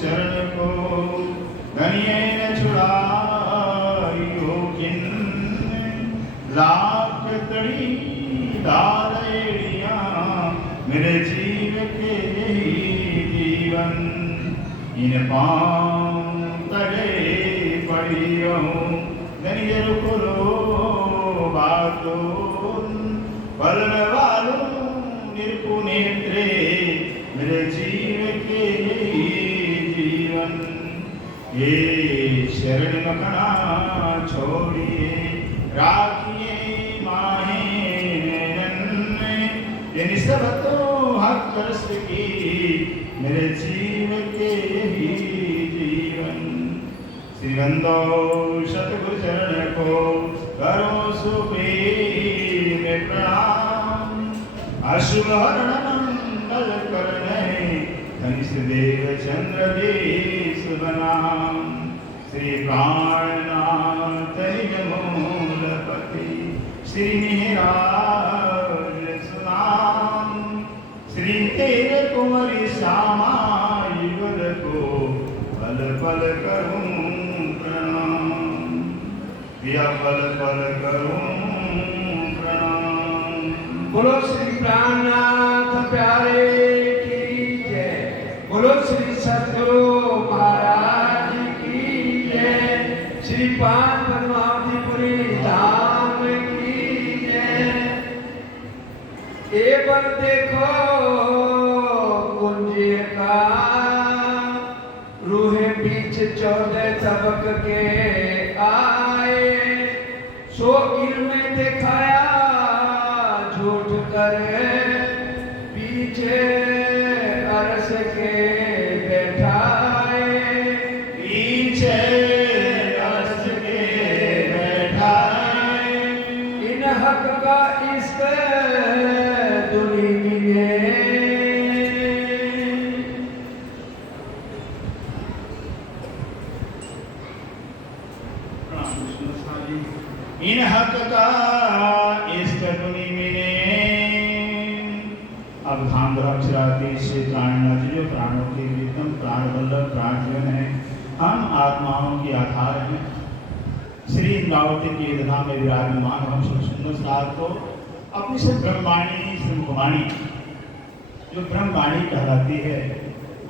चरण को धनिये न छुड़ाइयो किन लाख तड़ी दालेड़िया मेरे जीव के यही जीवन इन पाँव तले पड़ी रहूं धनिये रुको बातों बलन वालों निर्पुनेत्रे मेरे जीव के जीवन ये शरण मखना छोड़िए राखिए माहे नन्हे इन सब तो हक तरस की मेरे जीव के जीवन श्रीगंधो सतगुरु चरण को करो सुपी में प्रणाम अशुभ हरण मंगल करने धनिष देव चंद्र शुभ नाम श्री प्राणनाथ मूलपति श्री निराज सुनाम श्री तेरे कुंवरी श्यामा युगल को पल पल करूं प्रणाम या पल पल करूं प्रणाम। बोलो श्री प्राणनाथ प्यारे की जय। बोलो श्री सद्गुरु महाराज की जय। श्री पांच पद्मावतीपुरी धाम की जय। एवं देखो कुंज का रूहे बीच 14 तबक के आए सो इनमें दिखाया झूठ कर पीछे अरस के बैठाए पीछे अरस के बैठाए इन हक का इश्क दुनिया इन हक का इष्ट मुनि मिले। अब धाम द्राक्षराती से प्राणनाथ जो प्राणों के एकदम प्राण वल्लभ प्राण जीवन है हम आत्माओं की आधार हैं श्री इंद्रावती के धाम में विराजमान हम सब सुंदर साथ को अपनी से ब्रह्मवाणी श्रीमुखवाणी जो ब्रह्मवाणी कहलाती है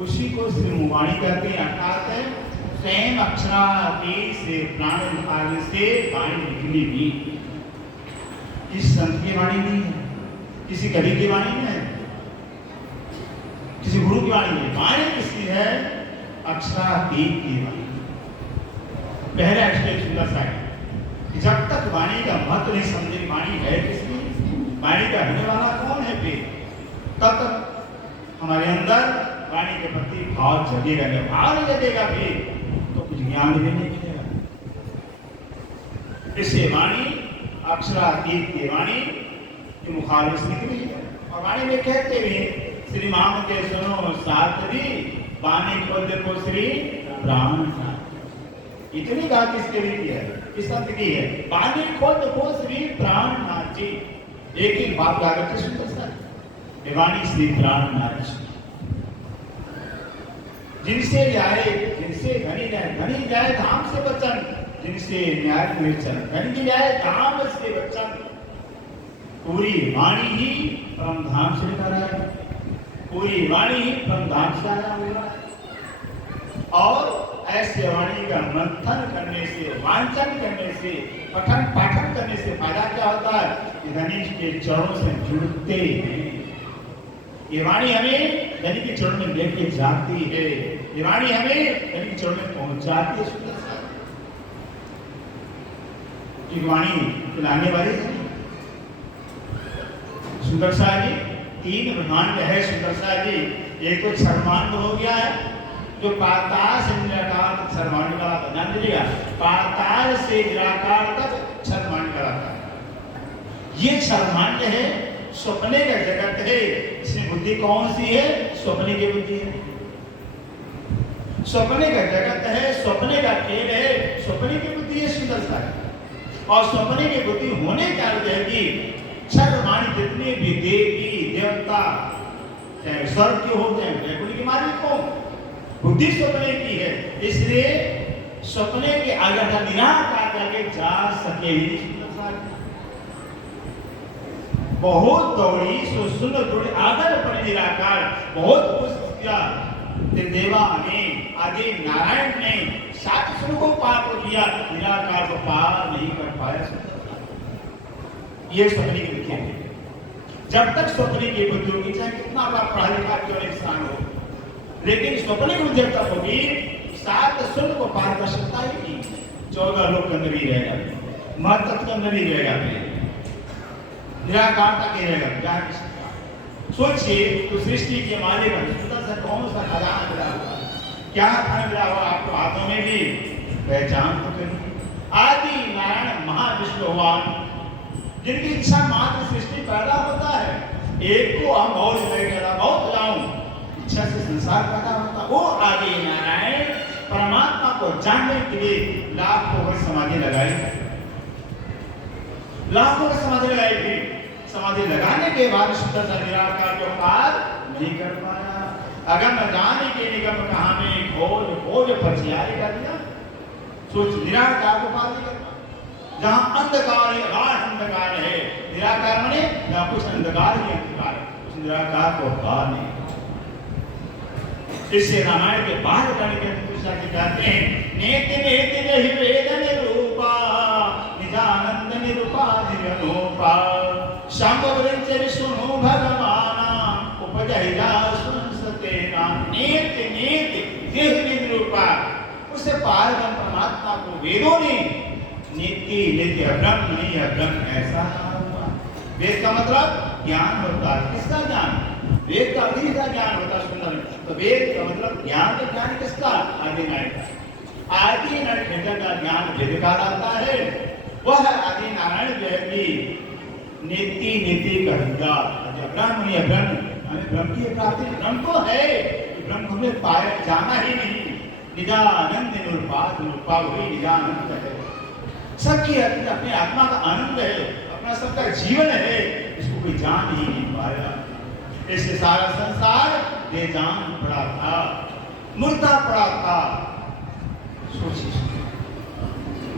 उसी को श्रीमुखवाणी कहते हैं अर्थात है स्वयं अक्षरातीत से प्राण आदि से वाणी निकली भी किस संत की वाणी नहीं है किसी कवि की वाणी नहीं है किसी गुरु की वाणी नहीं वाणी किसकी है अक्षरातीत की वाणी। पहला स्टेप सुंदर सा है कि जब तक वाणी का महत्व नहीं समझे वाणी है किसकी वाणी का होने वाला कौन है पे तब तक हमारे अंदर वाणी के प्रति भाव जगेगा नहीं भाव नहीं जगेगा भी तो कुछ ज्ञान भी नहीं मिलेगा। इससे वाणी अक्षरातीत की वाणी की मुखारबिन से निकली है और वाणी में कहते भी श्री मान के सुनो सातरी वाणी खोल देखो श्री ब्राह्मण इतनी बात इसके लिए की है इस संत की है वाणी खोल देखो श्री ब्राह्मण जी एक ही बात गा रखी सुंदर सा वाणी श्री ब्राह्मण जिनसे जाए जिनसे धनी जाए धाम से बचन जिनसे न्याय विवेचन धनी की जाए धाम से बचन पूरी वाणी ही परम धाम से निकल रहा है पूरी वाणी ही परम धाम से आया हुआ है और ऐसे वाणी का मंथन करने से वांचन करने से पठन पाठन करने से फायदा क्या होता है कि धनी के चरणों से जुड़ते हैं ये वाणी हमें धनी के चरण में लेके जाती है ये वाणी हमें धनी के चरण में पहुंचाती है सुंदर सा की वाणी लाने वाली है सुंदर सा जी तीन ब्रह्मांड है सुंदर सा जी एक तो क्षरमांड हो गया है जो पाताल से निराकार तक क्षरमांड का ध्यान दीजिएगा पाताल से निराकार तक क्षरमांड का ये क्षरमांड है स्वप्ने का जगत है इसमें बुद्धि कौन सी है स्वप्ने की बुद्धि है स्वप्ने का जगत है स्वप्ने का खेल है स्वप्ने की बुद्धि है सुंदर सा और स्वप्ने की बुद्धि होने का अर्थ है कि क्षरमांड जितने भी देवी देवता चाहे स्वर्ग के हो चाहे वैकुंठ के मालिक हो बुद्धि सपने की है, इसलिए सपने के आगे का निराकार करके जा सके ही नहीं। बहुत दौड़ी सो सुंदर दौड़ी आदर पर निराकार बहुत कुछ किया। देवा ने आदि नारायण ने सात सुर को पार कर दिया, निराकार को पार नहीं कर पाया। ये सपने के लिखे हैं। जब तक सपने की बुद्धि होगी, चाहे कितना बड़ा पढ़ा लिखा क्यों इंसान हो, लेकिन सपने की बुद्धि तक होगी, सात सुर को पार कर सकता ही नहीं। 14 लोग के अंदर ही रहेगा, महत्व के अंदर ही रहेगा, निराकार तक ही रहेगा। क्या सोचिए, तो सृष्टि के मालिक सुंदर सा कौन सा खजाना मिला हुआ, क्या धन मिला हुआ आपको हाथों में भी पहचान तो करिए। आदि नारायण महाविष्णु भगवान, जिनकी इच्छा मात्र सृष्टि पैदा होता है, एक को हम और बहुत जाऊं, इच्छा से संसार पैदा होता, वो आदि नारायण परमात्मा को जानने के लिए लाखों वर्ष समाधि लगाई, लाखों वर्ष समाधि लगाई थी। समाधि लगाने के बाद शुद्ध निराकार को पार नहीं कर पाया। अगम जाने के निगम कहा में खोज खोज पछियारी कर दिया। सोच, निराकार को पार नहीं कर पाया। जहां अंधकार है, गाढ़ अंधकार है, निराकार माने जहां कुछ अंधकार ही अंधकार है, उस निराकार को पार नहीं। इससे रामायण के बाहर करने के पूछा कि कहते हैं, नेति नेति नहीं वेद निरूपा निजानंद निरूपाधि अनुपा शांभवरंच विष्णु भगवाना उपजहिता सुनसतेना। नेति नेति देह निरूपा, उसे पारब्रह्म परमात्मा को वेदों ने नित्य नित्य ब्रह्म नहीं है, ब्रह्म ऐसा हुआ। वेद का मतलब ज्ञान होता है। किसका ज्ञान? वेद का अवधि का ज्ञान होता है। सुंदर, तो वेद का मतलब ज्ञान का ज्ञान किसका? आदि नारायण। आदि नारायण का ज्ञान वेद का आता है। वह आदि नारायण जो है कि नीति नीति कहेगा ब्रह्म नहीं है, ब्रह्म ब्रह्म की प्राप्ति ब्रह्म तो है, ब्रह्म हमें पाया जाना ही नहीं। निजानंद निरूपाध निरूपा वही निजानंद है, सबकी अपने आत्मा का आनंद है, अपना सबका जीवन है, इसको कोई जान ही नहीं पाया। इससे सारा संसार बेजान पड़ा था, मुर्दा पड़ा था। सोचिए,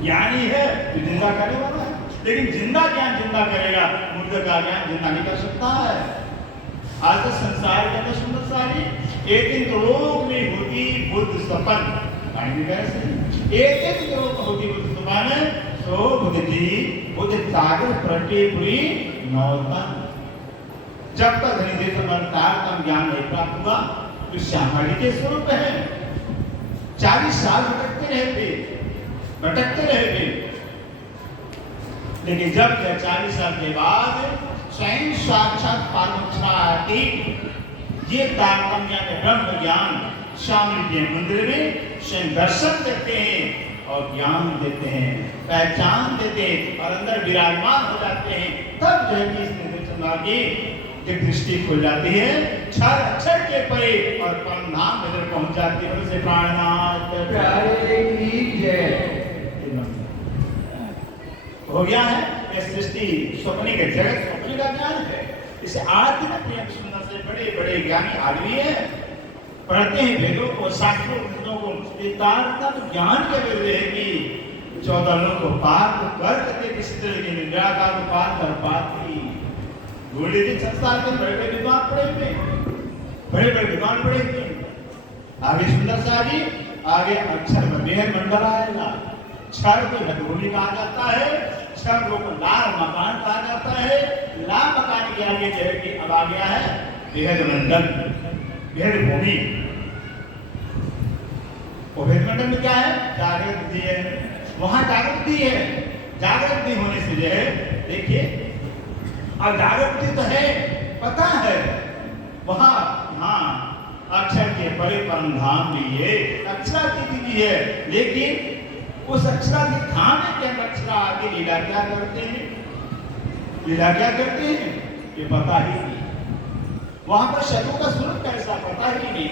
ज्ञानी है तो जिंदा करने वाला है, लेकिन जिंदा ज्ञान जिंदा करेगा, मुर्दा का ज्ञान जिंदा नहीं कर सकता है। आज तो संसार के अंदर सुंदर सारी एक दिन तो लोग में होती बुद्ध सपन, एक दिन तो लोग होती बुद्ध सपन, सो बुद्ध जी बुद्ध सागर प्रति पूरी नौतन। जब तक हृदय तम ज्ञान नहीं प्राप्त हुआ, तो श्यामली के स्वरूप है। 40 साल भटकते रहे थे, लेकिन जब 40 साल के बाद स्वयं साक्षात पारमार्थी ये तारतम्य में ब्रह्म ज्ञान श्यामली के मंदिर में स्वयं दर्शन देते हैं और ज्ञान देते हैं, पहचान देते हैं और अंदर विराजमान हो जाते हैं। तब जो है कि इस निर्देशन की दृष्टि खुल जाती है, क्षर अक्षर के परे और परम धाम में पहुंच जाती है। उसे प्राणनाथ प्यारे की जय हो गया है। यह सृष्टि स्वप्न के जगत स्वप्न का ज्ञान है। इसे आदि में प्रिय सुंदर से बड़े बड़े ज्ञानी आदमी है, पढ़ते हैं वेदों को, शास्त्रों को, तारतम्य ज्ञान के विरुद्ध है कि 14 लोगों को पार तो कर देते, किसी तरह के निराकार को पार कर पाती। बोले थे संसार के बड़े बड़े विद्वान पढ़े हुए, बड़े बड़े विद्वान पढ़े हुए। आगे सुंदर सा जी, आगे अक्षर में बेहद मंडल आएगा। क्षर को नगरोली कहा जाता है, क्षर को लाल मकान कहा जाता है। लाल मकान के आगे जो है कि अब आ गया है बेहद मंडल, बेहद भूमि। बेहद मंडल में क्या है? जागृत बुद्धि है, वहां जागृत बुद्धि है। जागृत बुद्धि होने से जो है, देखिए अब जागृत बुद्धि तो है, पता है वहां, हाँ अक्षर के परे परम धाम भी है, अक्षरातीत भी है, लेकिन उस अक्षरातीत धाम के अंदर अक्षरा आदि लीला क्या करते हैं? लीला क्या करते हैं ये पता ही नहीं। वहां पर शत्रु का स्वरूप कैसा पता ही नहीं,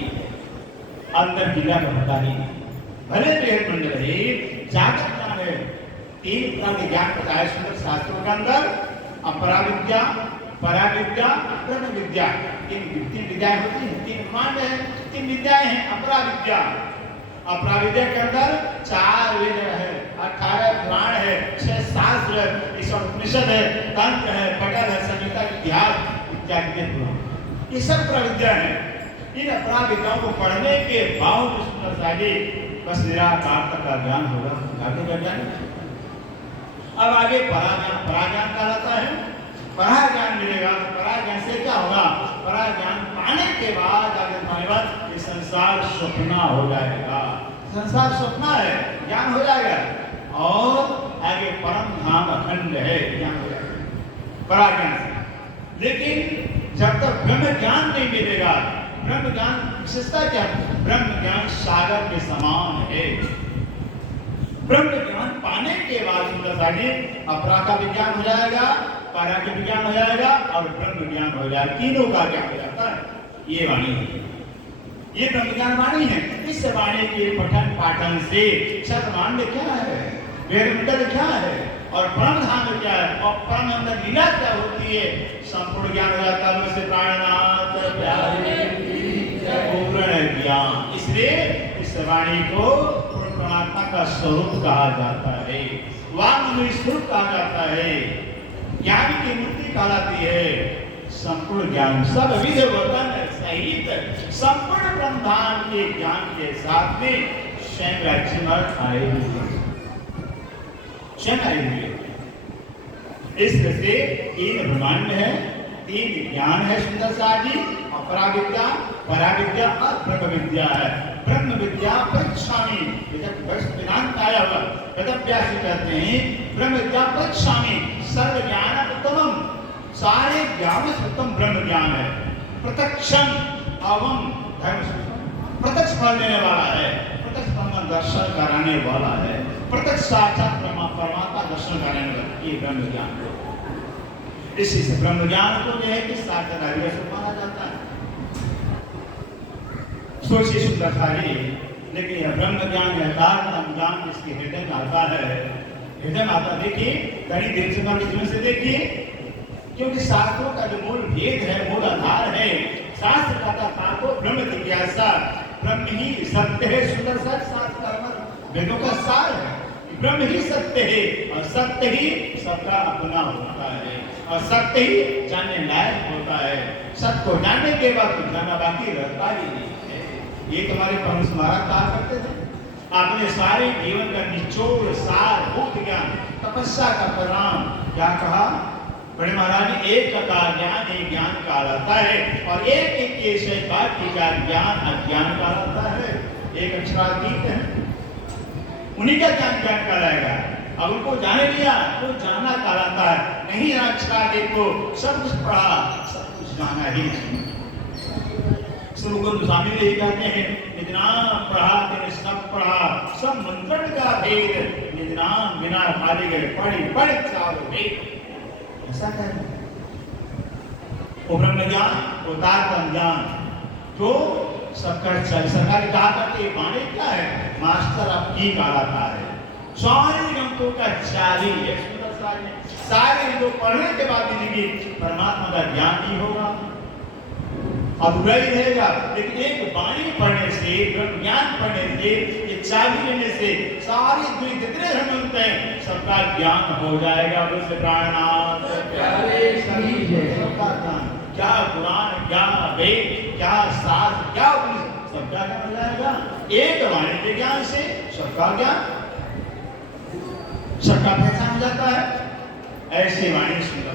अंदर लीला का पता ही नहीं। भले बेहद मंडल है, जागृत ज्ञान है। 3 प्रकार के ज्ञान बताए सुंदर शास्त्रों के अंदर, अपरा विद्या, परा विद्या, ब्रह्म विद्या। 3 विद्याएं होती हैं, 3 मांड है। तीन विद्याएं हैं। अपरा विद्या, अपरा विद्या के अंदर 4 वेद है, 18 पुराण है, 6 शास्त्र है, उपनिषद है, तंत्र है, पटल है, संहिता, इतिहास इत्यादि पुराण, ये सब प्रविद्या है। इन अपरा विद्याओं को पढ़ने के बावजूद बस निराकार तक का ज्ञान होगा, आगे का ज्ञान। अब आगे पराज्ञान कहलाता है। परा ज्ञान मिलेगा तो परा ज्ञान से क्या होगा? परा ज्ञान पाने के बाद आगे हमारे पास ये संसार स्वप्ना हो जाएगा। संसार स्वप्ना है, ज्ञान हो जाएगा और आगे परम धाम अखंड है, ज्ञान हो जाएगा परा ज्ञान से। लेकिन जब तक ब्रह्म ज्ञान नहीं मिलेगा, ब्रह्म ज्ञान विशेषता क्या? ब्रह्म ज्ञान सागर के समान है। ब्रह्म ज्ञान पाने के बाद अपरा का विज्ञान हो जाएगा, परा का विज्ञान हो जाएगा और ब्रह्म ज्ञान हो जाएगा। तीनों का ज्ञान हो जाता है। ये वाणी है, ये ब्रह्म ज्ञान वाणी है। इस वाणी के पठन पाठन से शतमान्य क्या है, वेदमंडल क्या है और परम धाम क्या है और परम अंदर लीला क्या होती है, संपूर्ण ज्ञान हो जाता है। से प्राणनाथ प्यारे पूर्ण ज्ञान, इसलिए इस वाणी को परमात्मा का स्वरूप कहा जाता है, वांग स्वरूप कहा जाता है, ज्ञान की मूर्ति कहलाती है। संपूर्ण ज्ञान सब विध वर्तन सहित संपूर्ण ब्रह्मांड के ज्ञान के साथ में स्वयं राज्य में आए हुए, स्वयं आए हुए। इससे 3 ब्रह्मांड है, 3 ज्ञान है सुंदर सा जी, अपरा विद्या, परा विद्या और ब्रह्म विद्या है। ब्रह्म विद्या परीक्षामी, वेदांत आया हुआ वेदव्यास कहते हैं ब्रह्म विद्या परीक्षामी सर्व ज्ञान उत्तमम, सारे ज्ञान से उत्तम ब्रह्म ज्ञान है। प्रत्यक्षम अवम धर्म, प्रत्यक्ष फल देने वाला है, प्रत्यक्ष ब्रह्म दर्शन कराने वाला है, प्रत्यक्ष साक्षात परमात्मा दर्शन कराने वाला, ये ब्रह्म ज्ञान है। इसी से ब्रह्म ज्ञान को जो है कि साक्षात्कार से माना जाता है। सोचिए सुंदर सारी, लेकिन यह ब्रह्म ज्ञान यथार्थ ज्ञान जिसके हृदय में आता है, हृदय में आता, देखिए गणित देव के जीवन से देखिए, क्योंकि शास्त्रों का जो मूल भेद है, मूल आधार है, शास्त्र का था ब्रह्म जिज्ञासा, ब्रह्म ही सत्य है। सुंदर सा शास्त्र वेदों का सार है, ब्रह्म ही सत्य है और सत्य ही सबका अपना होता है और सत्य ही जानने लायक होता है। सत्य को जानने के बाद तो जाना बाकी रहता ही नहीं है। ये तुम्हारे परम महाराज कहा करते थे, आपने सारे जीवन का निचोड़ सार भूत ज्ञान तपस्या का परिणाम क्या कहा? बड़े महाराज ने एक का ज्ञान एक ज्ञान कहलाता है और एक एक के से बाकी का ज्ञान अज्ञान कहलाता है। एक अक्षरातीत है, उन्हीं का ज्ञान ज्ञान कहलाएगा। अब उनको जाने लिया तो जाना कहलाता है, नहीं अक्षरातीत को सब कुछ पढ़ा, सब कुछ जाना ही नहीं। स्वामी यही कहते हैं, निजनाम पढ़ा तेने सब पढ़ा, सब मंत्रण का भेद, निजनाम बिना खाली गए पढ़ी पढ़ चारों वेद। ऐसा कहते हैं वो ब्रह्म ज्ञान, वो तारतम ज्ञान जो सबका सरकार कहा करते हैं। वाणी क्या है? मास्टर ऑफ की कहलाता है। सारे ग्रंथों का चारी है, सारे जो पढ़ने के बाद जिंदगी परमात्मा का ज्ञान नहीं होगा, अधूरा ही रहेगा। लेकिन एक वाणी पढ़ने से, ब्रह्म ज्ञान पढ़ने से, ये चाबी लेने से सारे जितने धर्म होते हैं सबका ज्ञान हो जाएगा। बोले प्राणनाथ प्यारे सबका ज्ञान, क्या कुरान, क्या वेद, क्या शास्त्र, क्या उपनिषद, सबका ज्ञान हो जाएगा एक वाणी के ज्ञान से। सबका ज्ञान, सबका पहचान हो जाता है। ऐसी वाणी सुंदर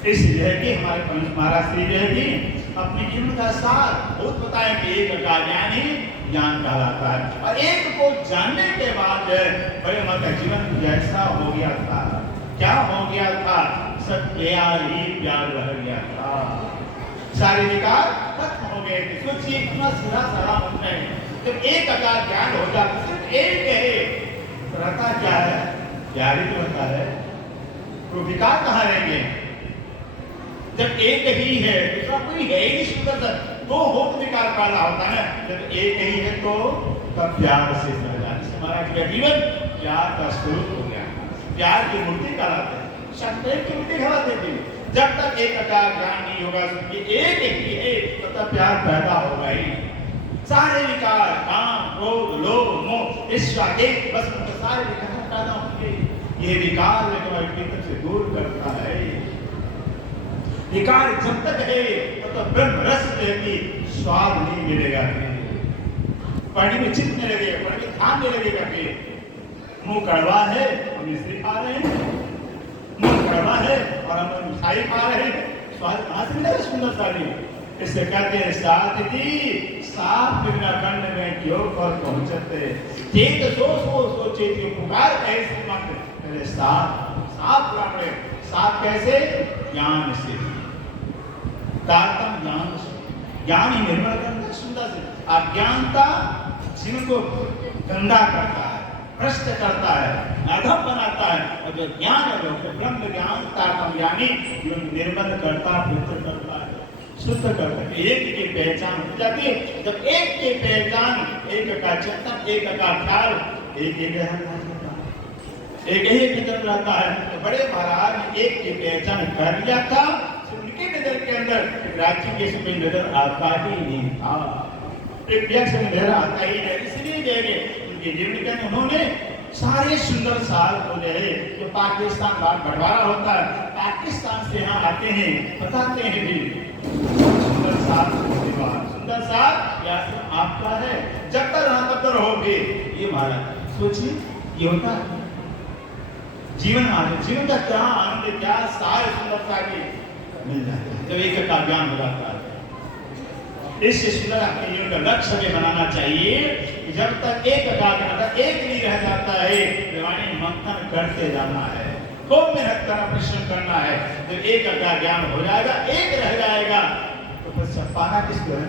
इसलिए है कि हमारे पंडित महाराज श्री जो है कि अपने जीवन का सार बहुत बताए कि एक का ज्ञान ही ज्ञान कहलाता है और एक को जानने के बाद बड़े माँ का जीवन जैसा हो गया था, क्या हो गया था? सब प्यार ही प्यार रह गया था, सारे विकार खत्म हो गए थे। सोचिए इतना सीधा सारा होता है, जब एक का ज्ञान हो जाता, सिर्फ एक है तो रहता क्या है? प्यार ही तो रहता है, तो विकार कहाँ रहेंगे? जब एक ही है, दूसरा कोई है ही नहीं। सुंदर दो हो तो विकार पैदा होता है, जब एक ही है तो तब प्यार से हमारा जीवन प्यार का स्वरूप हो गया, प्यार की मूर्ति कहलाते हैं, प्रेम की मूर्ति कहलाते थे। जब तक एक का ज्ञान नहीं होगा, सबके एक ही है, तब तक प्यार पैदा होगा ही। सारे विकार, काम, क्रोध, लोभ, मोह, ईर्ष्या, एक बस सारे विकार पैदा होंगे। ये विकार तुम्हारे भीतर से दूर करता है। विकार जब तक है तब तक ब्रह्म रस की स्वाद नहीं मिलेगा। पढ़ने में चित्त नहीं लगेगा, पढ़ने में ध्यान नहीं लगेगा। मुंह कड़वा है और मिश्री खा रहे हैं, मुंह कड़वा है और हम मिठाई खा रहे हैं, स्वाद कहाँ से मिलेगा सुंदर सारी। इससे कहते हैं साफ बिना कंड में क्यों पर पहुंचते, चेत सो चेत पुकार ऐसे मत पहले साफ पकड़े। साफ कैसे? ज्ञान से, तारतम ज्ञान से। ज्ञान ही निर्मल करता है सुंदर से। अज्ञानता जीवन को गंदा करता है, भ्रष्ट करता है, अधम बनाता है। और जो ज्ञान है वो ब्रह्म ज्ञान तारतम ज्ञानी जीवन निर्मल करता, पवित्र करता है, शुद्ध करता है। एक की पहचान हो जाती है। जब एक की पहचान, एक का चिंतन, एक का ख्याल एक ही भीतर रहता है। तो बड़े महाराज ने एक की पहचान कर लिया था। उनके नजर के अंदर राज्य के समय नजर आता ही नहीं था, प्रत्यक्ष नजर आता ही नहीं। इसलिए उनके जीवन के अंदर उन्होंने सारे सुंदर साल को जो पाकिस्तान बाग बंटवारा होता है, पाकिस्तान से यहाँ आते हैं, बताते हैं भी सुंदर साल या आपका है। जब तक यहाँ तब तक रहोगे। ये महाराज सोचिए, ये होता है जीवन आनंद, जीवन का क्या आनंद, क्या सारे सुंदरता की मिल जाते हैं जब एक का ज्ञान हो जाता है। इससे सुंदर अपने जीवन का लक्ष्य भी बनाना चाहिए कि जब तक एक का ज्ञान एक नहीं रह जाता है, मंथन करते जाना है, खूब मेहनत करना, परिश्रम करना है। जब एक का ज्ञान हो जाएगा, एक रह जाएगा, तो फिर पाना किसको है?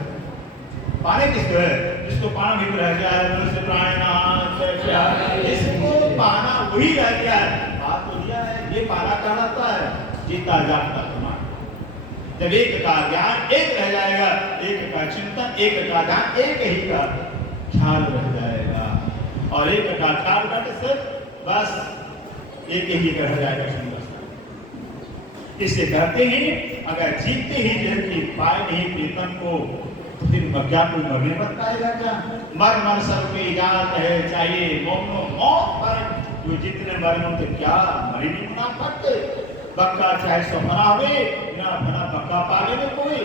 पाने किसको है? जिसको पाना भी रह गया है, मनुष्य प्राण इसको पाना वही रह गया है। बात तो दिया है, ये पाना कहलाता है जीता जागता प्रमाण। जब एक का ज्ञान एक रह जाएगा, एक का चिंतन, एक का ध्यान, एक ही का ख्याल रह जाएगा, और एक का ख्याल करके सिर्फ बस एक ही रह जाएगा सुंदर। इससे कहते हैं अगर जीते ही जल्दी पाए नहीं प्रीतम को, फिर क्या कोई मरने पर पाएगा क्या? मर सबके जात है चाहिए मोमो मौत पर, जो जितने मरनों तो क्या मरी नहीं बना पाते। बक्का चाहे सो फना हुए ना फना, बक्का पाले में कोई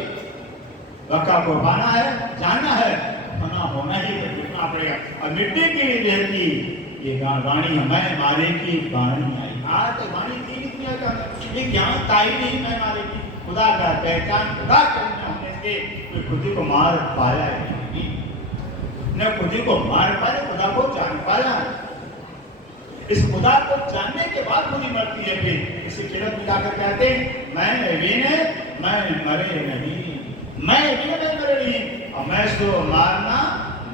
बक्का को पाना है, जानना है, फना होना ही तो कितना पड़ेगा। और मिट्टी की भी देती ये वाणी मैं मारे की वाणी आई। तो वाणी तीन दुनिया का ये ज्ञान ताई नहीं मैं मारे की, खुदा का पहचान, खुदा करना होने से कोई खुद को मार पाया नहीं, न खुद को मार पाया, खुदा को जान पाया। इस खुदा को जानने के बाद खुद ही मरती है। फिर इसे किरत मिलाकर कहते हैं मैं मरे नहीं, मैं मरे नहीं, और मैं सो मारना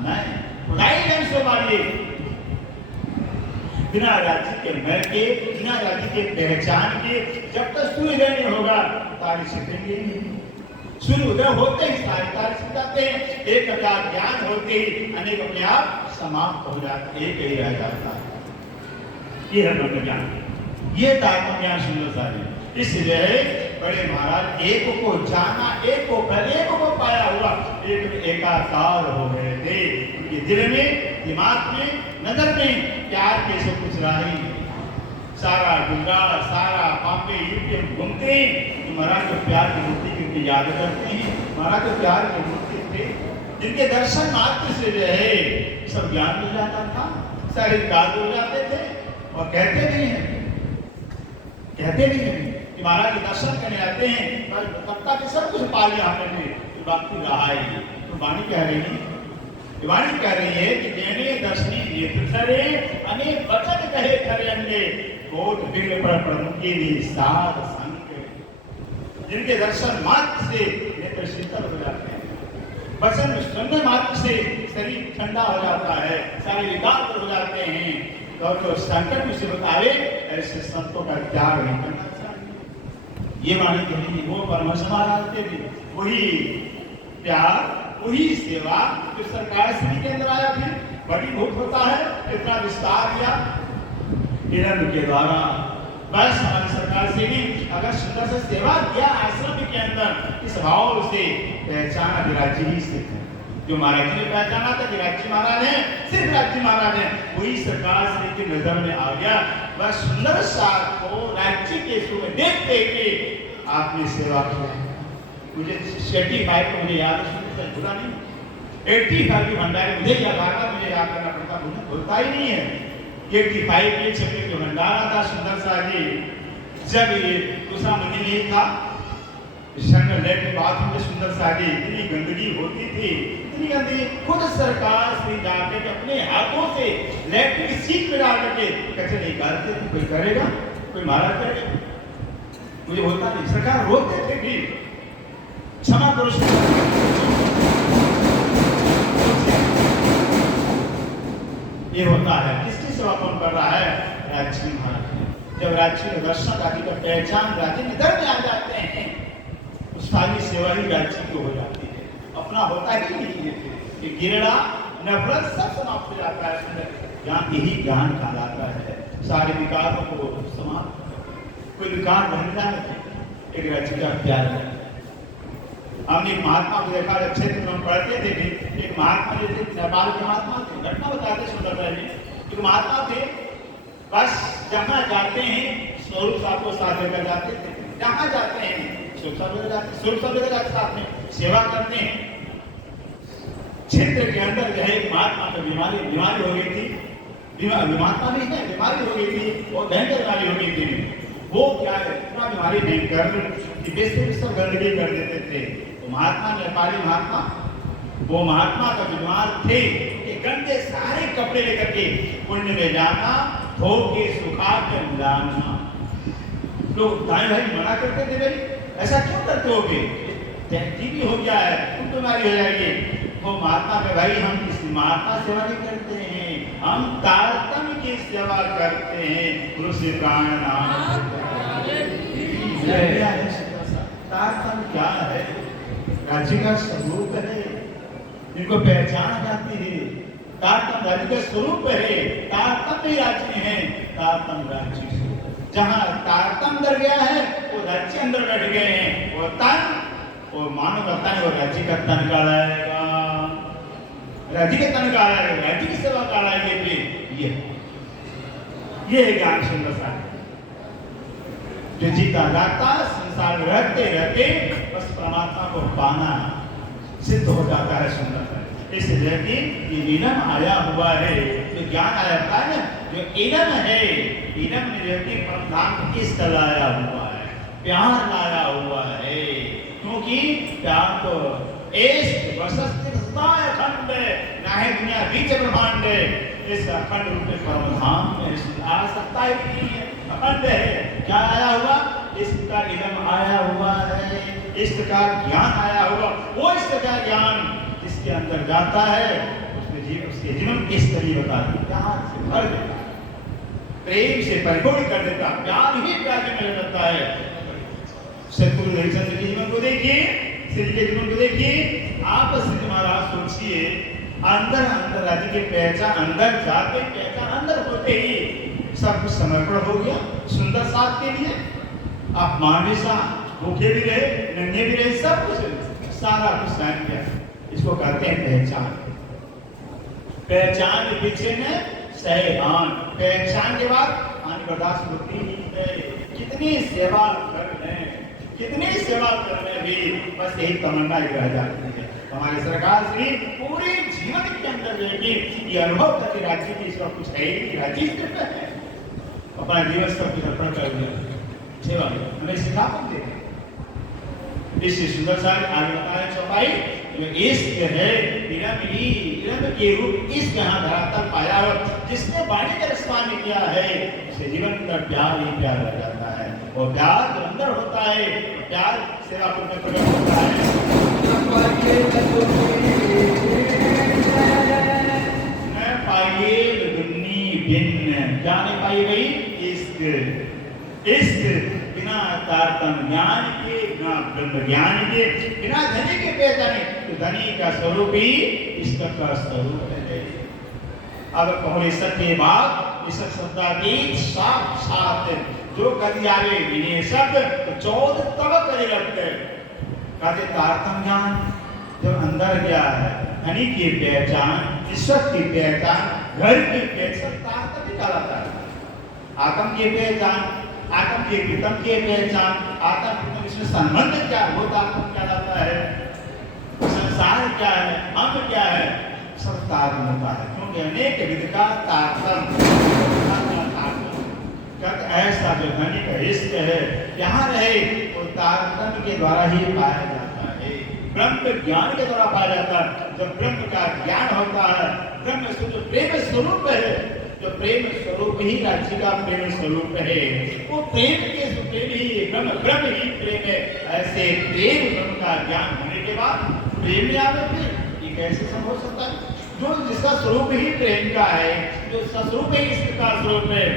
मैं, खुदाई जन सो मारिए। बिना राज्य के मैं के, बिना राज्य के पहचान के जब तक सूर्य नहीं होगा तारे छिपेंगे नहीं। सूर्य उदय होते ही सारे तारे छिप जाते हैं। एक का ज्ञान होते ही अनेक अपने आप समाप्त हो जाते, एक ही रह जाता है। ये है ब्रह्म ज्ञान, ये तारतम्य ज्ञान सुंदर सारी। इसलिए बड़े महाराज एक को जाना, एक को पहले, एक को पाया हुआ, एक में एकाकार हो गए थे। उनके दिल में, दिमाग में, नजर में प्यार के सब कुछ रहा ही। सारा गुजरात, सारा बॉम्बे, यूपी घूमते हैं, महाराज को प्यार की मूर्ति क्योंकि याद करते हैं। महाराज को प्यार की मूर्ति थे जिनके दर्शन मात्र से जो है सब ज्ञान मिल जाता था, सारे काज हो जाते थे। और कहते नहीं कि महाराज के दर्शन करने आते हैं, तब के सब कुछ पा लिया हमने, बाकी रहा है। तो वाणी कह रही है, वाणी कह रही है कि देने दर्शनी नेत्र खरे, अनेक वचन कहे खरे अंगे, कोट बिगड़ पर प्रमुखी भी साध संग, जिनके दर्शन मात्र से नेत्र शीतल हो जाते हैं, वचन सुनने मात्र से शरीर ठंडा हो जाता है, सारे विकार हो जाते हैं। और जो संकट में से बतावे ऐसे संतों का त्याग नहीं करना चाहिए। ये वाणी कही वो परमहंस महाराज के भी वही प्यार, वही सेवा जो सरकार श्री के अंदर आया। फिर बड़ी भूख होता है, इतना विस्तार किया हिरण के द्वारा बस हमारी सरकार से भी अगर सुंदर से सेवा किया आश्रम के अंदर, इस भाव से पहचाना विराज जी ही सिद्ध है। जो महाराज जी ने पहचाना था कि राज्य महाराज है, सिर्फ राज्य महाराज है, वही सरकार श्री की नजर में आ गया। बस सुंदर साथ को राज्य के सूप में देखते कि आपने सेवा किया। मुझे 85 को मुझे याद है, बुरा नहीं, 85 की भंडारी मुझे याद आता, मुझे याद करना पड़ता, मुझे भूलता ही नहीं है। 85 के छपे जो भंडारा था सुंदर सा जी, जब ये दूसरा मंदिर नहीं था, के बाद में सुंदर सा जी इतनी गंदगी होती थी, इतनी गंदगी, खुद सरकार श्री जाके अपने हाथों से लैट्रिन सीट में डाल के कचरे निकालते थे। कोई करेगा, कोई महाराज करेगा, मुझे बोलता नहीं, सरकार रोकते थे भी, क्षमा करो। ये होता है, किसकी सेवा कौन कर रहा है? राज्य महाराज। जब राज्य में दर्शन राज्य का पहचान राज्य निधर में आ जाते हैं, सारी सेवा ही राज्य की हो जाती है, अपना होता ही नहीं है। ये गिरना नफरत सब समाप्त हो जाता है। यहाँ यही ज्ञान कहलाता है, सारे विकारों को समाप्त, कोई विकार रहना नहीं, एक राज्य का प्यार है। हमने महात्मा को देखा, क्षेत्र में हम पढ़ते थे भी, एक महात्मा जो थे, नेपाल के महात्मा थे, घटना बताते सुंदर जी, एक महात्मा थे, बस जहाँ जाते हैं स्वरूप साहब को साथ लेकर जाते थे, जहाँ जाते हैं स्वरूप साहब साथ में सेवा करते हैं। क्षेत्र के अंदर जो है एक महात्मा को बीमारी हो गई थी, महात्मा भी है, बीमारी हो गई थी, और भयंकर बीमारी हो गई थी। वो क्या है, इतना बीमारी भयंकर सब गंदगी कर देते थे। तो महात्मा, नेपाली महात्मा, वो महात्मा का बीमार थे कि गंदे सारे कपड़े लेकर के कुंड में जाना, धो के सुखा के लाना। लोग दाएं भाई मना करते थे, भाई ऐसा क्यों करते हो? टीबी हो गया है, तुम बीमारी हो जाएगी। वो महात्मा के भाई, हम किसी महात्मा सेवा नहीं करते हैं, हम तारतम्य की सेवा करते हैं, गुरु से प्राण नाम। तारतम्य क्या है? राज्य का स्वरूप है, इनको पहचान जाती है। तारतम्य राज्य का स्वरूप है, तारतम्य राज्य है, तारतम्य राज्य। जहाँ तारतम्य अंदर गया है, वो राज्य अंदर बैठ गए हैं। वो तन, वो मानव का तन, वो राज्य का तन का रहेगा, राज्य के तन का रहेगा, राज्य की सेवा का रहेगा। ये ज्ञान सुंदर सा जो जीता जाता संसार में रहते रहते बस परमात्मा को पाना सिद्ध हो जाता है। सुंदर सा इसलिए कि ये इनम आया हुआ है, जो ज्ञान आया था ना, जो इनम है, इनम में रहती परमधाम इष्ट लाया हुआ है, प्यार लाया हुआ है। क्योंकि प्यार तो इष्ट वसस्तिक अखंड नाहे दुनिया बीच ब्रह्मांड, इस अखंड रूप में परमधाम में आ सकता ही नहीं है, अखंड है। क्या आया हुआ? इष्ट का इनम आया हुआ है, इष्ट का ज्ञान आया हुआ। वो इष्ट का ज्ञान जिसके अंदर जाता है, उसके जीवन इस तरह बता देता, प्यार से भर देता, प्रेम से परिपूर्ण कर देता, प्यार ही प्यार में मिल जाता है। सतगुरु हरिचंद्र के जीवन को देखिए, श्री के जीवन को देखिए, आप श्री महाराज सोचिए, अंदर अंदर राज्य की पहचान, अंदर जाते पहचान, अंदर होते ही सब कुछ समर्पण हो गया सुंदर साथ के लिए। आप मां भी साथ, भूखे भी रहे, नंगे भी रहे, सब कुछ सारा कुछ सहन किया। इसको कहते हैं पहचान। पहचान के पीछे में सहगान, पहचान के बाद आने बर्दाश्त होती ही है। कितनी सेवा कर लें, कितनी सेवा करने भी बस यही तमन्ना ही रह जाती है। हमारी सरकार श्री पूरे जीवन के अंदर रहेगी, ये अनुभव करके राज्य की इसका कुछ है ही, राज्य है अपना जीवन सब कुछ अर्पण कर दिया, सेवा हमें सिखा सकते हैं। इससे सुंदर सा आगे बताया चौपाई, जो इश्क है, इरम के रूप इश्क यहाँ धरातल पाया और जिसने वाणी का रसपान किया है, उसे जीवन का प्यार ही प्यार रह जाता है। और प्यार जो अंदर होता है, प्यार सेवा में प्रकट होता है। न पाइए दुन्नी भिन्न, क्या नहीं पाई गई? इश्क। इश्क बिना तारतम्य ज्ञान के, बिना ब्रह्म ज्ञान के, बिना धनी के पहचाने, तो धनी का स्वरूप ही इष्ट का स्वरूप है। अब कहो सत्य बात, इस शब्दातीत साक्षात जो कदी आवे विनय शब्द तो चौथ तब करे लगते कहते तारतम ज्ञान जब अंदर गया है धनी की पहचान ईश्वर की पहचान घर की पहचान तारतम कहलाता है। आत्म की पहचान आत्म के पितम की पहचान आत्म पितम इसमें संबंध क्या वो तारतम कहलाता है। संसार क्या है हम क्या है सब तारतम होता है क्योंकि अनेक विध का तारतम ऐसा जो धनी का इष्ट है यहाँ रहे वो तारतम्य के द्वारा ही पाया जाता है। ब्रह्म ज्ञान के द्वारा पाया जाता है। जब ब्रह्म का ज्ञान होता है ब्रह्म जो प्रेम स्वरूप है जो प्रेम स्वरूप ही राज्य का प्रेम स्वरूप है वो प्रेम के प्रेम ही ब्रह्म ही प्रेम है। ऐसे प्रेम ब्रह्म का ज्ञान होने के बाद प्रेम में आवे फिर ये कैसे संभव हो सकता है जो जिसका स्वरूप ही प्रेम का है जो स्वरूप ही इसका स्वरूप है।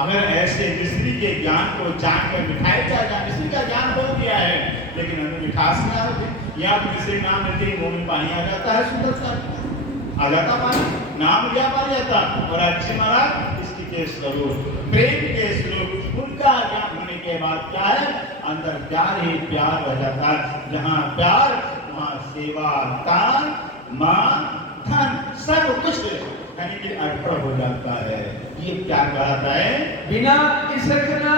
अगर ऐसे मिश्री के ज्ञान को जानकर मिठाई चाहे मिश्री का ज्ञान हो गया है लेकिन हमें मिठास नहीं आ रही या मिश्री नाम लेते ही मुंह में पानी आ जाता है सुंदर सा आ जाता पानी नाम लिया पानी जाता और अच्छे महाराज इसकी के स्वरूप प्रेम के स्वरूप उनका ज्ञान होने के बाद क्या है अंदर प्यार ही प्यार रह जाता है। जहाँ प्यार वहाँ सेवा दान मान धन सब कुछ यानी कि अर्पण हो जाता है। ये क्या कहता है बिना इसकना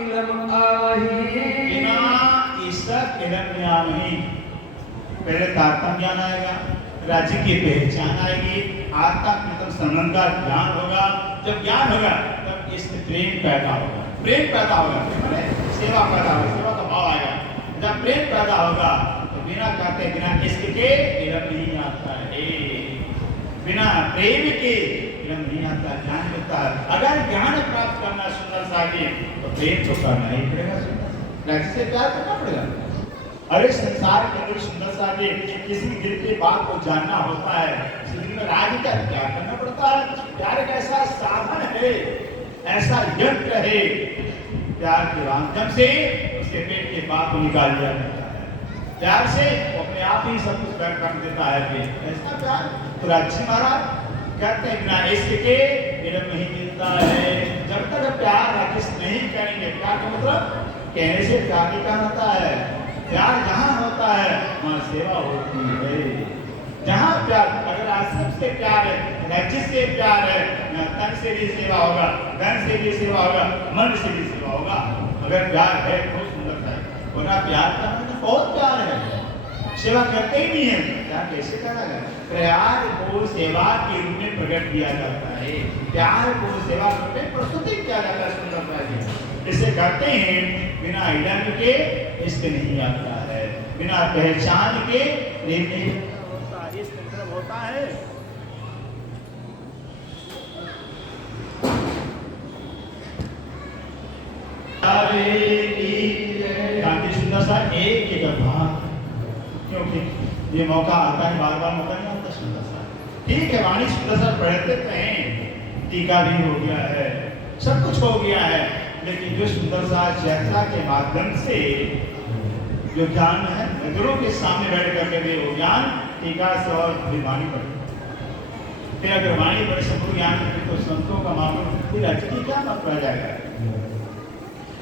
इलम आवही बिना इसक इलम आवही। पहले तारतम्य ज्ञान आएगा राज्य की पहचान आएगी आत्मा मतलब संबंध का ज्ञान होगा। जब ज्ञान होगा तब इसमें प्रेम पैदा होगा सेवा पैदा होगा सेवा का भाव आएगा। जब प्रेम पैदा होगा तो बिना कहते बिना इश्क के इलम नहीं आता है बिना प्रेम के इलम नहीं आता ज्ञान मिलता है। अगर ज्ञान प्राप्त करना सुंदर साथी तो प्रेम तो करना ही पड़ेगा सुंदर राज्य से प्यार करना पड़ेगा। अरे संसार के अंदर सुंदर साथी किसी दिल की बात को जानना होता है किसी दिल में राज का क्या करना पड़ता है। प्यार एक ऐसा साधन है ऐसा यंत्र है प्यार के माध्यम से उसके पेट के बात को निकाल दिया जाता है। प्यार से वो अपने आप ही सब कुछ व्यक्त कर देता है। ऐसा प्यार तो राज्य महाराज कहते हैं बिना इश्क के इलम नहीं मिलता है। जब तक प्यार राकेश नहीं करेंगे प्यार का मतलब कहने से प्यार नहीं कहना होता है। प्यार जहाँ होता है वहाँ सेवा होती है। जहाँ प्यार अगर आश्रम से प्यार है राज्य से प्यार है तन से भी सेवा होगा धन से भी सेवा होगा मन से भी सेवा होगा। अगर प्यार है बहुत सुंदर है वरना प्यार का मतलब बहुत प्यार है सेवा करते ही नहीं है प्यार कैसे करा गया। प्यार को सेवा के रूप में प्रकट किया जाता है। प्यार को सेवा के रूप में प्रस्तुत किया जाता है सुंदरता से। इसे कहते हैं बिना इलम के इश्क नहीं आता है बिना पहचान के प्रेम नहीं होता। इश्क मतलब होता है सुंदर एक एक भाग क्योंकि ये मौका आता है बार बार मौका नहीं आता सुंदर सा ठीक है वाणी सुंदर सा पढ़ते हैं टीका भी हो गया है सब कुछ हो गया है लेकिन जो सुंदर सा चर्चा के माध्यम से जो ज्ञान है नगरों के सामने बैठ करके भी वो ज्ञान टीका से और वाणी पढ़े फिर अगर वाणी पढ़े संपूर्ण ज्ञान तो संतों का मामला फिर अच्छी क्या मत रह जाएगा।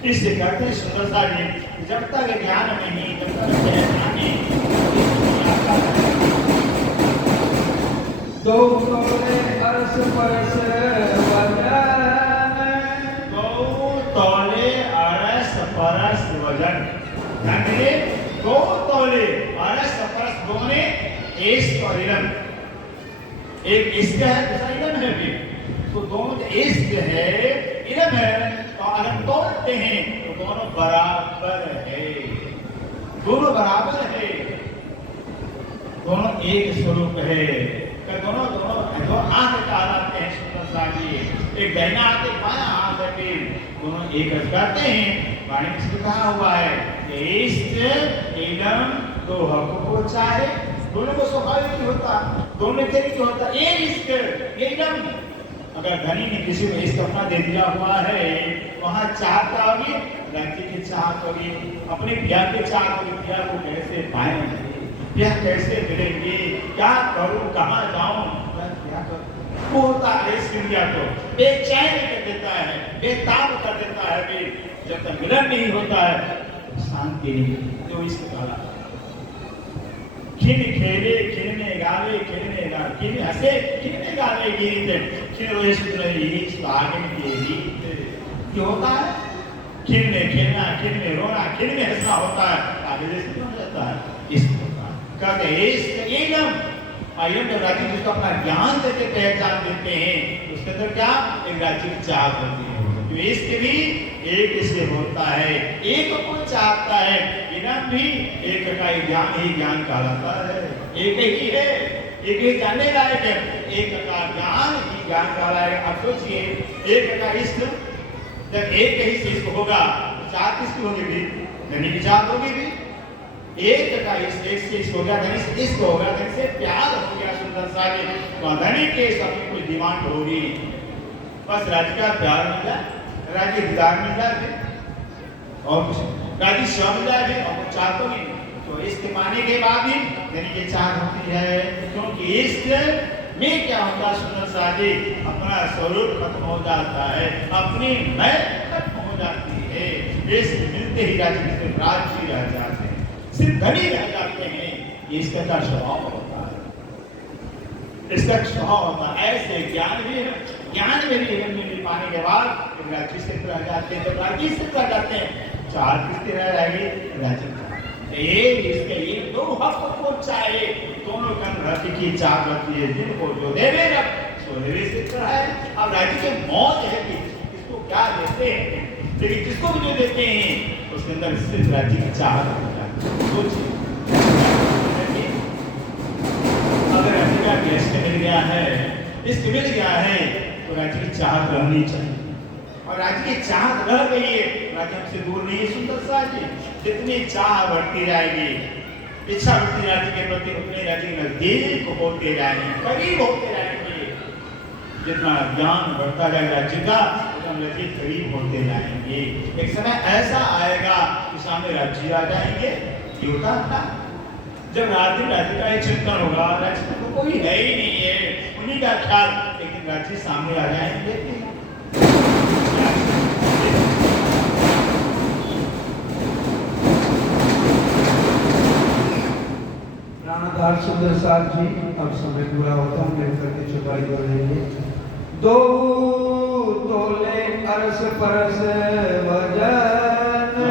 इससे कहते हैं सुंदर सा जी जब तक ज्ञान नहीं जब तक पहचान नहीं दो तोले अरस परस वजन दो तोले अरस परस वजन यानी दो तोले अरस परस दोने इश्क और इलम एक इश्क है दूसरा इलम है भी तो दोनों इश्क है इलम है तो अगर तोड़ते हैं तो दोनों बराबर है दोनों बराबर है दोनों एक स्वरूप है। दोनों दोनों दो हाथ कहलाते हैं सुंदर सा जी एक दाहिना हाथ एक बायां हाथ है फिर दोनों एक कहते हैं। वाणी में कहा हुआ है इश्क इलम दो हक को चाहे दोनों को स्वाभाविक ही होता दोनों के लिए होता ये इश्क ये इलम। अगर धनी ने किसी को इश्क अपना दे दिया हुआ है वहाँ चाहता होगी राज्य की चाहत होगी अपने प्यार की चाहत होगी प्यार को कैसे पाएंगे प्यार कैसे मिलेंगे क्या करूं कहाँ जाऊं क्या करूं वो होता है इश्क इंडिया को बेचैन कर देता है, बेताब कर देता है। भी जब तक मिलन नहीं होता है शांति नहीं मिलती। जो इश्क कहलाता है। खिन खेले खिलने गावे खिलने गावे खिन हंसे खिलने गावे गीत खिन रोए सुनई स्वागत के गीत। क्या होता है? खिन में खेलना, खिन में रोना, खिन में हंसना होता है। आगे जैसे बन जाता है इश्क होता है। कहते हैं इश्क इल्म आयम जब राज्य जिसको अपना ज्ञान देके पहचान देते हैं उसके अंदर क्या एक राज्य की चाहत होती है। तो इश्क भी एक से होता है, एक को चाहता है। इनाम भी एक का ही ज्ञान कहलाता है। एक ही है, एक ही जानने लायक है। एक का ज्ञान ही ज्ञान कहलाएगा। अब सोचिए एक का इश्क, जब एक ही से इश्क होगा तो चार किसकी होगी भी? धनी की चाहत होगी भी। एक का इश्क, एक से इश्क हो गया, धनी से इश्क हो गया, धनी से प्यार हो गया सुंदर सा के, तो धनी के सबकी कोई डिमांड होगी। बस राज्य का प्यार मिल जाए, राज्य दीदार मिल जाए और कुछ राज्य स्व मिल जाए और कुछ चाह तो नहीं। तो इश्क माने के बाद ही धनी की चाहत होती है। क्योंकि इश्क में क्या होता है सुंदर सा जी? अपना स्वरूप खत्म हो जाता है, अपनी मैं खत्म हो जाती है। इश्क मिलते ही राज्य से राज्य रह जाते हैं, सिर्फ धनी रह जाते हैं। इसका का स्वभाव होता है, इसका स्वभाव होता है। ऐसे ज्ञान भी है, ज्ञान में भी मिल पाने के बाद राज्य से रह जाते हैं। जब राज्य से रह जाते हैं चार किसके रह जाएगी? राज्य ये इसके ये दो हक को चाहे दोनों का राज्य की चाह रहती है। जिनको जो देवे रब सो देवे से है। अब राज्य के मौज है कि किसको क्या देते हैं, लेकिन जिसको भी जो देते हैं उसके अंदर सिर्फ राज्य की चाह रहती है। सोचिए अगर राज्य का गेस्ट मिल गया है, इसके मिल गया है तो राज्य की चाहत रहनी चाहिए। और राज्य की चाहत रह गई है, राज्य हमसे दूर नहीं है। सुंदर सा जी जितनी चाह बढ़ती जाएगी, इच्छा बढ़ती राज्य के प्रति, उतने राज्य नजदीक होते जाएंगे, करीब होते जाएंगे। जितना ज्ञान बढ़ता जाएगा राज्य का उतना राज्य करीब होते जाएंगे। एक समय ऐसा आएगा कि सामने राज्य आ जाएंगे। ये होता था जब राज्य का चिंतन होगा, राज्य को कोई है ही नहीं है, उन्हीं का ख्याल, लेकिन राज्य सामने आ जाएंगे। राणाधार सुंदर साथ जी अब समय पूरा होता है, मिलकर के चुपाई कर लेंगे। दो तोले अरस परस वजन,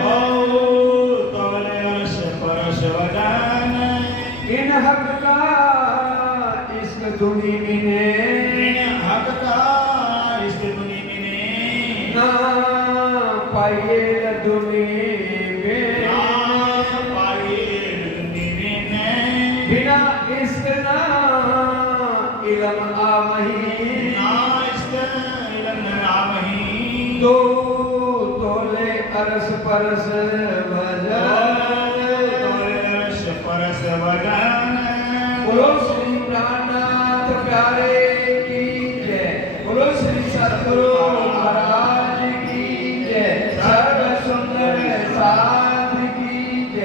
तोले अरस परस वजन, इन हक का इश्क दुनी मिने, इन हक का इश्क दुनी मिने, ना पाइए दुनी में, ना पाइए दुनी में, बिना इश्क ना इल्म आवही, ना इश्क इल्म आवही। दो तोले अरस परस वजन, तोले अरस परस वजन। बोलो श्री प्राणनाथ प्यारे की जय। बोलो श्री सतगुरु